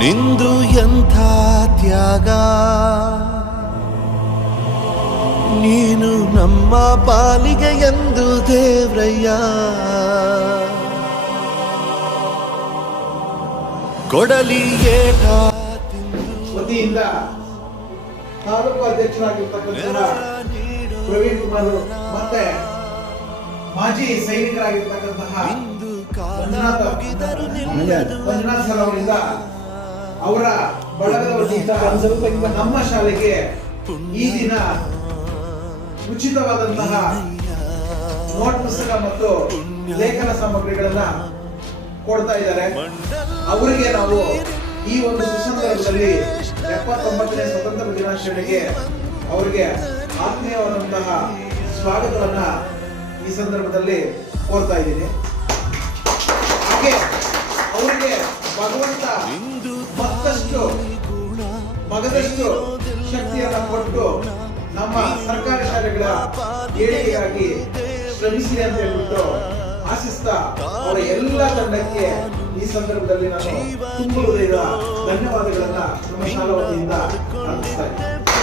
ನಿಂದು ಎಂಥ ತ್ಯಾಗ, ನೀನು ನಮ್ಮ ಪಾಲಿಗೆ ಎಂದು ದೇವ್ರಯ್ಯ. ಕೊಡಲಿ ಏಟ ವತಿಯಿಂದ ತಾಲೂಕು ಅಧ್ಯಕ್ಷರಾಗಿರ್ತಕ್ಕಂಥ ಪ್ರವೀಣ್ ಕುಮಾರ್ ಮತ್ತೆ ಮಾಜಿ ಸೈನಿಕರಾಗಿರ್ತಕ್ಕಂತಹ ಮಂಜುನಾಥ್ ಸರ್ ಅವರಿಂದ ಅವರ ಬಳಗದ ವತಿಯಿಂದ ನಮ್ಮ ಶಾಲೆಗೆ ಈ ದಿನ ಉಚಿತವಾದಂತಹ ನೋಟ್ ಪುಸ್ತಕ ಮತ್ತು ಲೇಖನ ಸಾಮಗ್ರಿಗಳನ್ನ ಕೊಡ್ತಾ ಇದ್ದಾರೆ. ಅವರಿಗೆ ನಾವು ಈ ಒಂದು ಸುಸಂದರ್ಭದಲ್ಲಿ 79ನೇ ಸ್ವತಂತ್ರ ದಿನಾಚರಣೆಗೆ ಅವರಿಗೆ ಆತ್ಮೀಯವಾದಂತಹ ಸ್ವಾಗತವನ್ನ ಈ ಸಂದರ್ಭದಲ್ಲಿ ಕೋರ್ತಾ ಇದ್ದೀನಿ. ಹಾಗೆ ಅವರಿಗೆ ಭಗವಂತ ಮಗದಷ್ಟು ಶಕ್ತಿಯನ್ನು ಕೊಟ್ಟು ನಮ್ಮ ಸರ್ಕಾರಿ ಶಾಲೆಗಳ ಏಳಿಗೆಗಾಗಿ ಶ್ರಮಿಸಿ ಅಂತ ಹೇಳ್ಬಿಟ್ಟು ಆಶಿಸ್ತಾ ಅವರ ಎಲ್ಲ ತಂಡಕ್ಕೆ ಈ ಸಂದರ್ಭದಲ್ಲಿ ನಾನು ತುಂಬ ಹೃದಯದ ಧನ್ಯವಾದಗಳನ್ನ ನಮ್ಮ ಶಾಲಾ ವತಿಯಿಂದ ಅರ್ಪಿಸ್ತಾ ಇದ್ದೀನಿ.